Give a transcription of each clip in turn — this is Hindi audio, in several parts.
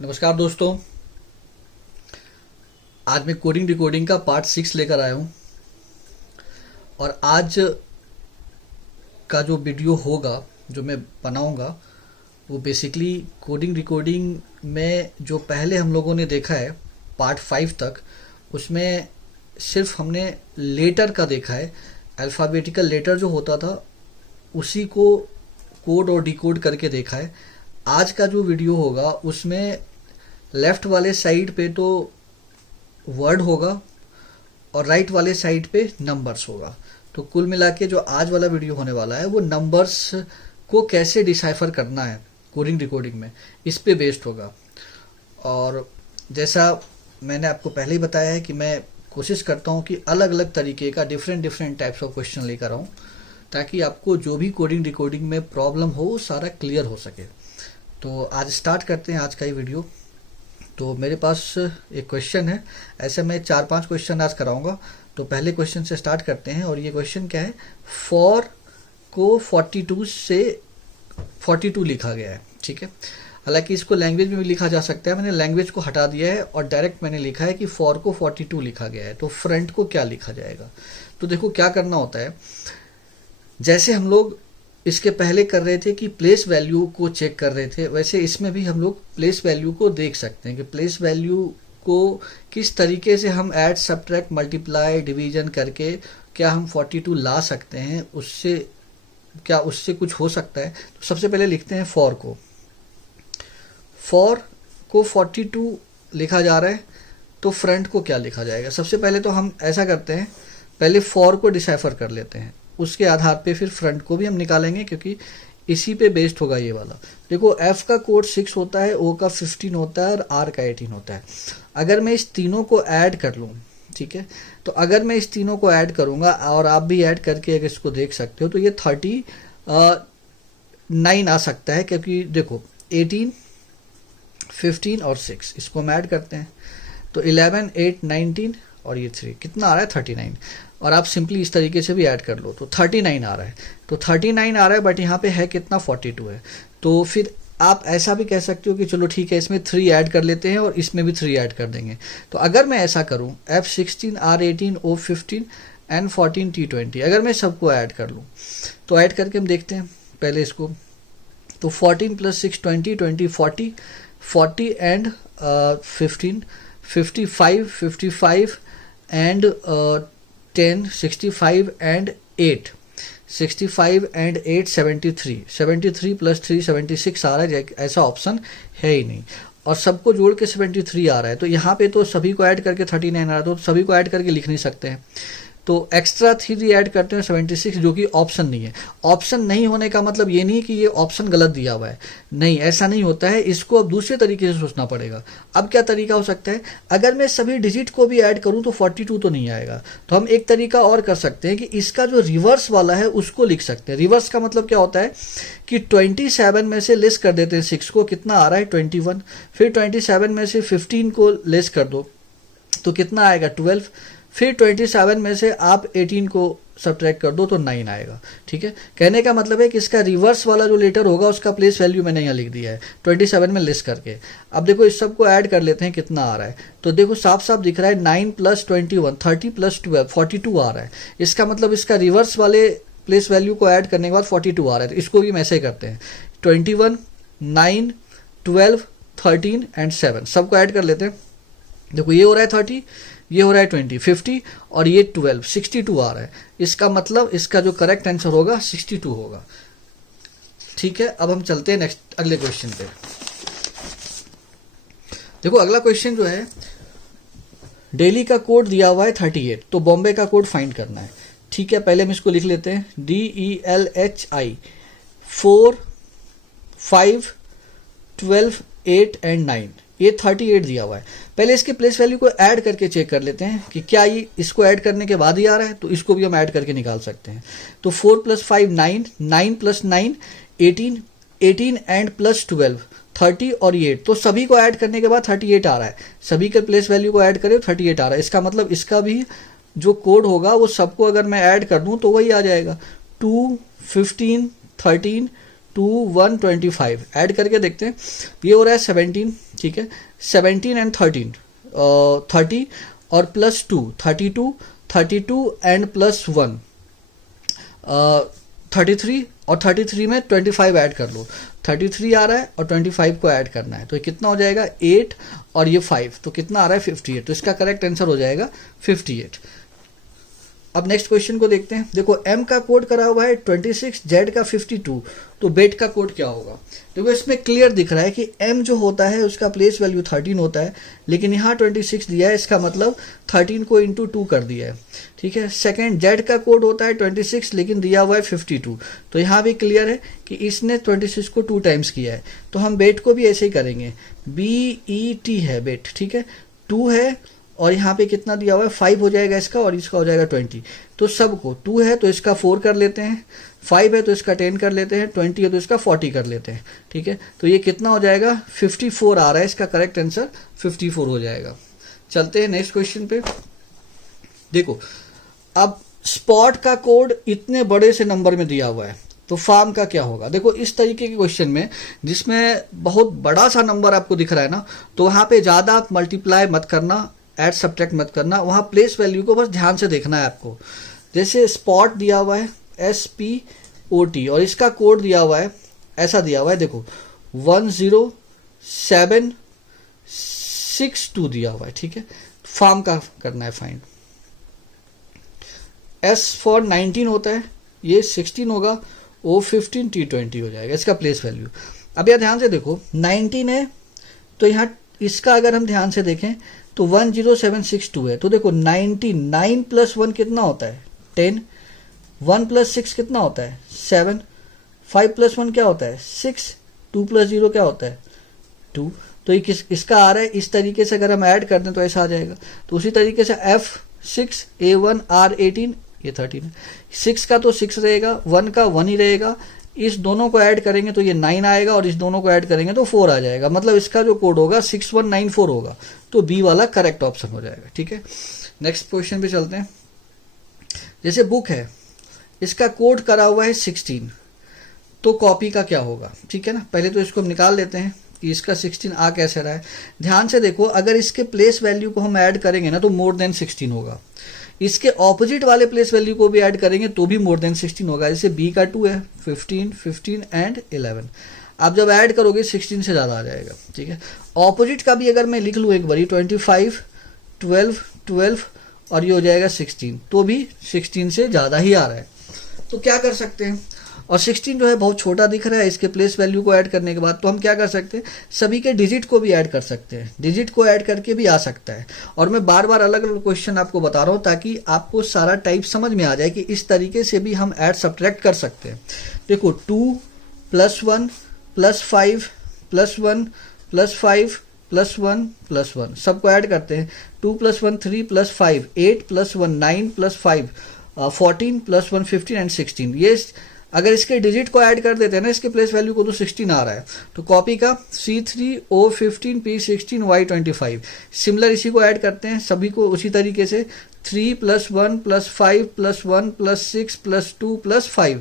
नमस्कार दोस्तों। आज मैं कोडिंग डिकोडिंग का पार्ट 6 लेकर आया हूँ। और आज का जो वीडियो होगा जो मैं बनाऊंगा वो बेसिकली कोडिंग डिकोडिंग में जो पहले हम लोगों ने देखा है पार्ट 5 तक, उसमें सिर्फ हमने लेटर का देखा है। अल्फ़ाबेटिकल लेटर जो होता था उसी को कोड और डिकोड करके देखा है। आज का जो वीडियो होगा उसमें लेफ्ट वाले साइड पे तो वर्ड होगा और राइट वाले साइड पे नंबर्स होगा। तो कुल मिला के जो आज वाला वीडियो होने वाला है वो नंबर्स को कैसे डिसाइफर करना है कोडिंग डिकोडिंग में, इस पे बेस्ड होगा। और जैसा मैंने आपको पहले ही बताया है कि मैं कोशिश करता हूँ कि अलग अलग तरीके का डिफरेंट टाइप्स ऑफ क्वेश्चन लेकर आऊँ, ताकि आपको जो भी कोडिंग डिकोडिंग में प्रॉब्लम हो वो सारा क्लियर हो सके। तो आज स्टार्ट करते हैं आज का ये वीडियो। तो मेरे पास एक क्वेश्चन है, ऐसे मैं 4-5 क्वेश्चन आज कराऊंगा। तो पहले क्वेश्चन से स्टार्ट करते हैं। और ये क्वेश्चन क्या है, फॉर को 42 से 42 लिखा गया है। ठीक है, हालांकि इसको लैंग्वेज में भी लिखा जा सकता है, मैंने लैंग्वेज को हटा दिया है और डायरेक्ट मैंने लिखा है कि फॉर को 42 लिखा गया है। तो फ्रंट को क्या लिखा जाएगा, तो देखो क्या करना होता है। जैसे हम लोग इसके पहले कर रहे थे कि प्लेस वैल्यू को चेक कर रहे थे, वैसे इसमें भी हम लोग प्लेस वैल्यू को देख सकते हैं कि प्लेस वैल्यू को किस तरीके से हम ऐड सब्ट्रैक्ट मल्टीप्लाई डिवीजन करके क्या हम 42 ला सकते हैं, उससे क्या उससे कुछ हो सकता है। तो सबसे पहले लिखते हैं फॉर को 42 लिखा जा रहा है, तो फ्रंट को क्या लिखा जाएगा। सबसे पहले तो हम ऐसा करते हैं, पहले फॉर को डिसाइफर कर लेते हैं, उसके आधार पे फिर फ्रंट को भी हम निकालेंगे, क्योंकि इसी पे बेस्ड होगा ये वाला। देखो एफ का कोड 6 होता है, ओ का 15 होता है और आर का 18 होता है। अगर मैं इस तीनों को ऐड कर लूँ, ठीक है, तो अगर मैं इस तीनों को ऐड करूंगा और आप भी ऐड करके अगर इसको देख सकते हो तो ये 39 आ सकता है। क्योंकि देखो 18, 15 और 6 इसको हम ऐड करते हैं तो 11, 8, 19 और ये 3 कितना आ रहा है 39। और आप सिंपली इस तरीके से भी ऐड कर लो तो 39 आ रहा है। तो 39 आ रहा है, बट यहाँ पे है कितना 42 है। तो फिर आप ऐसा भी कह सकते हो कि चलो ठीक है, इसमें 3 ऐड कर लेते हैं और इसमें भी 3 ऐड कर देंगे। तो अगर मैं ऐसा करूँ F16, R18, O15 N14, T20, अगर मैं सबको ऐड कर लूँ तो ऐड करके हम देखते हैं पहले इसको। तो 14 + 6 20, 20 40, 40 एंड 15, 55, 55 एंड 10, 65 एंड 8, 65 एंड 8 73, 73 + 3 76 आ रहा है। ऐसा ऑप्शन है ही नहीं, और सबको जोड़ के 73 आ रहा है। तो यहाँ पे तो सभी को ऐड करके 39 आ रहा है, तो सभी को ऐड करके लिख नहीं सकते हैं, तो एक्स्ट्रा 3 ऐड करते हैं 76, जो कि ऑप्शन नहीं है। ऑप्शन नहीं होने का मतलब ये नहीं कि ये ऑप्शन गलत दिया हुआ है, नहीं, ऐसा नहीं होता है। इसको अब दूसरे तरीके से सोचना पड़ेगा। अब क्या तरीका हो सकता है, अगर मैं सभी डिजिट को भी ऐड करूं तो 42 तो नहीं आएगा। तो हम एक तरीका और कर सकते हैं कि इसका जो रिवर्स वाला है उसको लिख सकते हैं। रिवर्स का मतलब क्या होता है कि 27 में से लेस कर देते हैं 6 को, कितना आ रहा है 21। फिर 27 में से 15 को लेस कर दो तो कितना आएगा 12। फिर 27 में से आप 18 को सब्ट्रैक्ट कर दो तो 9 आएगा। ठीक है, कहने का मतलब है कि इसका रिवर्स वाला जो लेटर होगा उसका प्लेस वैल्यू मैंने यहाँ लिख दिया है 27 में लेस करके। अब देखो इस सब को ऐड कर लेते हैं, कितना आ रहा है। तो देखो साफ साफ दिख रहा है 9 + 21, 30 + 12, 42 आ रहा है। इसका मतलब इसका रिवर्स वाले प्लेस वैल्यू को ऐड करने के बाद 42 आ रहा है। तो इसको भी हम ऐसे करते हैं, 21, 9, 12, 13 एंड 7 सबको ऐड कर लेते हैं। देखो ये हो रहा है 30, ये हो रहा है 20, 50 और ये 12, 62 आ रहा है। इसका मतलब इसका जो करेक्ट आंसर होगा 62 होगा। ठीक है, अब हम चलते हैं नेक्स्ट अगले क्वेश्चन पे। देखो अगला क्वेश्चन जो है, दिल्ली का कोड दिया हुआ है 38, तो बॉम्बे का कोड फाइंड करना है। ठीक है, पहले हम इसको लिख लेते हैं, DELHI 4, 5, 12, 8 एंड 9, ये 38 दिया हुआ है। पहले इसके प्लेस वैल्यू को ऐड करके चेक कर लेते हैं कि क्या ये इसको ऐड करने के बाद ही आ रहा है, तो इसको भी हम ऐड करके निकाल सकते हैं। तो 4 + 5 9, 9 + 9 18, 18 एंड +12 30 और 8, तो सभी को ऐड करने के बाद 38 आ रहा है। सभी के प्लेस वैल्यू को ऐड करें 38 आ रहा है। इसका मतलब इसका भी जो कोड होगा वो सबको अगर मैं ऐड कर दूं तो वही आ जाएगा। 2, 15, 13, 2, 1, 25 ऐड करके देखते हैं। ये हो रहा है 17, ठीक है, 17 एंड 13 30 और प्लस 2 32 एंड प्लस 1 33 और 33 में 25 ऐड कर लो, 33 आ रहा है और 25 को ऐड करना है, तो ये कितना हो जाएगा 8 और ये 5, तो कितना आ रहा है 58। तो इसका करेक्ट आंसर हो जाएगा 58। अब नेक्स्ट क्वेश्चन को देखते हैं। देखो m का कोड करा हुआ है 26, z का 52, तो बेट का कोड क्या होगा। देखो इसमें क्लियर दिख रहा है कि m जो होता है उसका प्लेस वैल्यू 13 होता है, लेकिन यहाँ 26 दिया है, इसका मतलब 13 को इंटू 2 कर दिया है, ठीक है। सेकंड z का कोड होता है 26, लेकिन दिया हुआ है 52, तो यहाँ भी क्लियर है कि इसने 26 को 2 टाइम्स किया है, तो हम बेट को भी ऐसे ही करेंगे। BET है बेट, ठीक है, 2 है और यहाँ पे कितना दिया हुआ है 5 हो जाएगा इसका, और इसका हो जाएगा 20। तो सबको 2 है तो इसका 4 कर लेते हैं, 5 है तो इसका 10 कर लेते हैं, 20 है तो इसका 40 कर लेते हैं, ठीक है। तो ये कितना हो जाएगा 54 आ रहा है, इसका करेक्ट आंसर 54 हो जाएगा। चलते हैं नेक्स्ट क्वेश्चन पे। देखो अब स्पॉट का कोड इतने बड़े से नंबर में दिया हुआ है, तो फार्म का क्या होगा। देखो इस तरीके के क्वेश्चन में जिसमें बहुत बड़ा सा नंबर आपको दिख रहा है ना, तो वहाँ पे ज़्यादा आप मल्टीप्लाई मत करना, ऐड सब्ट्रैक्ट मत करना, वहाँ प्लेस वैल्यू को बस ध्यान से देखना है आपको। जैसे स्पॉट दिया हुआ है SPOT और इसका कोड दिया हुआ है, ऐसा दिया हुआ है, देखो 10762 दिया हुआ है, ठीक है। फार्म का करना है फाइंड। S फॉर 19 होता है, ये 16 होगा, O15 T20 हो जाएगा इसका प्लेस वैल्यू। अब यह ध्यान से देखो 19 है, तो यहाँ इसका अगर हम ध्यान से देखें तो 10762 है, तो देखो 99 प्लस 1 कितना होता है 10, 1 प्लस 6 कितना होता है 7, 5 प्लस 1 क्या होता है 6, 2 प्लस 0 क्या होता है 2। तो ये इसका आ रहा है, इस तरीके से अगर हम ऐड कर दें तो ऐसा आ जाएगा। तो उसी तरीके से F6 A1 R18 ये 13 है, 6 का तो 6 रहेगा, 1 का 1 ही रहेगा, इस दोनों को ऐड करेंगे तो ये 9 आएगा और इस दोनों को ऐड करेंगे तो 4 आ जाएगा, मतलब इसका जो कोड होगा 6194 होगा, तो बी वाला करेक्ट ऑप्शन हो जाएगा, ठीक है। नेक्स्ट क्वेश्चन पे चलते हैं। जैसे बुक है, इसका कोड करा हुआ है 16, तो कॉपी का क्या होगा, ठीक है ना। पहले तो इसको हम निकाल लेते हैं कि इसका 16 आ कैसे रहा है। ध्यान से देखो अगर इसके प्लेस वैल्यू को हम ऐड करेंगे ना तो मोर देन 16 होगा, इसके ऑपोजिट वाले प्लेस वैल्यू को भी ऐड करेंगे तो भी मोर देन 16 होगा। जैसे बी का 2 है, 15 15 एंड 11, आप जब ऐड करोगे 16 से ज़्यादा आ जाएगा, ठीक है। ऑपोजिट का भी अगर मैं लिख लूँ एक बारी 25 12 12 और ये हो जाएगा 16, तो भी 16 से ज़्यादा ही आ रहा है, तो क्या कर सकते हैं। और 16 जो है बहुत छोटा दिख रहा है, इसके प्लेस वैल्यू को ऐड करने के बाद तो हम क्या कर सकते हैं, सभी के डिजिट को भी ऐड कर सकते हैं, डिजिट को ऐड करके भी आ सकता है। और मैं बार बार अलग अलग क्वेश्चन आपको बता रहा हूँ ताकि आपको सारा टाइप समझ में आ जाए कि इस तरीके से भी हम ऐड सब्ट्रैक्ट कर सकते हैं। देखो 2 + 1 + 5 + 1 + 5 + 1 + 1 सबको ऐड करते हैं। 2 + 1 3 + 5 8 + 1 9 + 5 14 + 1 15 एंड 16। ये अगर इसके डिजिट को ऐड कर देते हैं ना इसके प्लेस वैल्यू को तो 16 आ रहा है। तो कॉपी का C3 O15 P16 Y25 similar इसी को ऐड करते हैं सभी को उसी तरीके से 3 + 1 + 5 + 1 + 6 + 2 + 5।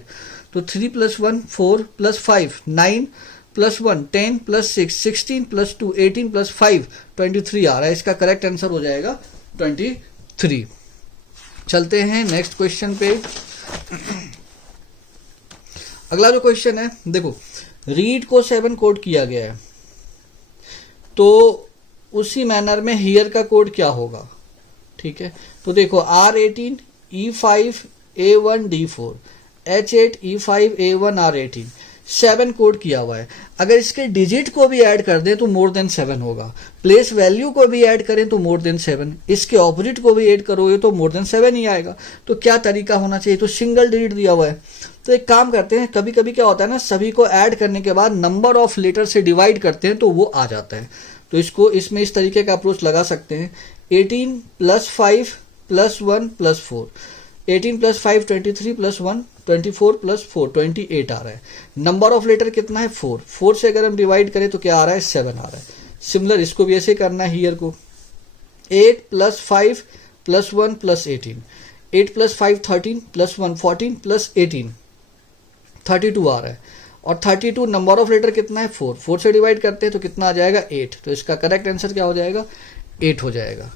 तो 3 + 1 4 + 5 9 + 1 10 + 6 16 + 2 18 + 5 23 आ रहा है। इसका करेक्ट आंसर हो जाएगा 23। चलते हैं नेक्स्ट क्वेश्चन पे। अगला जो क्वेश्चन है देखो रीड को 7 कोड किया गया है, तो उसी मैनर में हियर का कोड क्या होगा, ठीक है। तो देखो R18 E5 A1 D4 H8 E5 A1 R18 7 code किया हुआ है। अगर इसके डिजिट को भी ऐड कर दें तो मोर देन 7 होगा, प्लेस वैल्यू को भी ऐड करें तो मोर देन 7, इसके ऑपोजिट को भी ऐड करोगे तो मोर देन 7 ही आएगा। तो क्या तरीका होना चाहिए, तो सिंगल डिजिट दिया हुआ है। तो एक काम करते हैं, कभी कभी क्या होता है ना सभी को ऐड करने के बाद नंबर ऑफ लेटर से डिवाइड करते हैं तो वो आ जाता है। तो इसको इसमें इस तरीके का अप्रोच लगा सकते हैं। 18 + 5 + 1 + 4 18 + 5 23 + 1 24 + 4 28 आ रहा है। नंबर ऑफ लेटर कितना है 4, 4 से अगर हम डिवाइड करें तो क्या आ रहा है 7 आ रहा है। सिमिलर इसको भी ऐसे करना है हियर को 8 + 5 + 1 + 18 8 + 5 13 + 1 14 + 18 32 आ रहा है। और 32 नंबर ऑफ लेटर कितना है 4, 4 से डिवाइड करते हैं तो कितना आ जाएगा 8, तो इसका करेक्ट आंसर क्या हो जाएगा 8 हो जाएगा।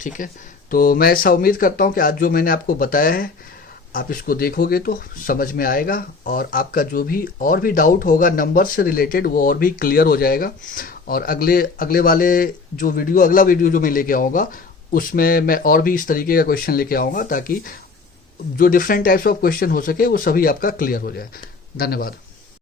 ठीक है, तो मैं ऐसा उम्मीद करता हूँ कि आज जो मैंने आपको बताया है आप इसको देखोगे तो समझ में आएगा, और आपका जो भी और भी डाउट होगा नंबर से रिलेटेड वो और भी क्लियर हो जाएगा। और अगले वाले जो वीडियो, अगला वीडियो जो मैं लेके आऊँगा उसमें मैं और भी इस तरीके का क्वेश्चन लेके आऊँगा ताकि जो डिफरेंट टाइप्स ऑफ क्वेश्चन हो सके वो सभी आपका क्लियर हो जाए। धन्यवाद।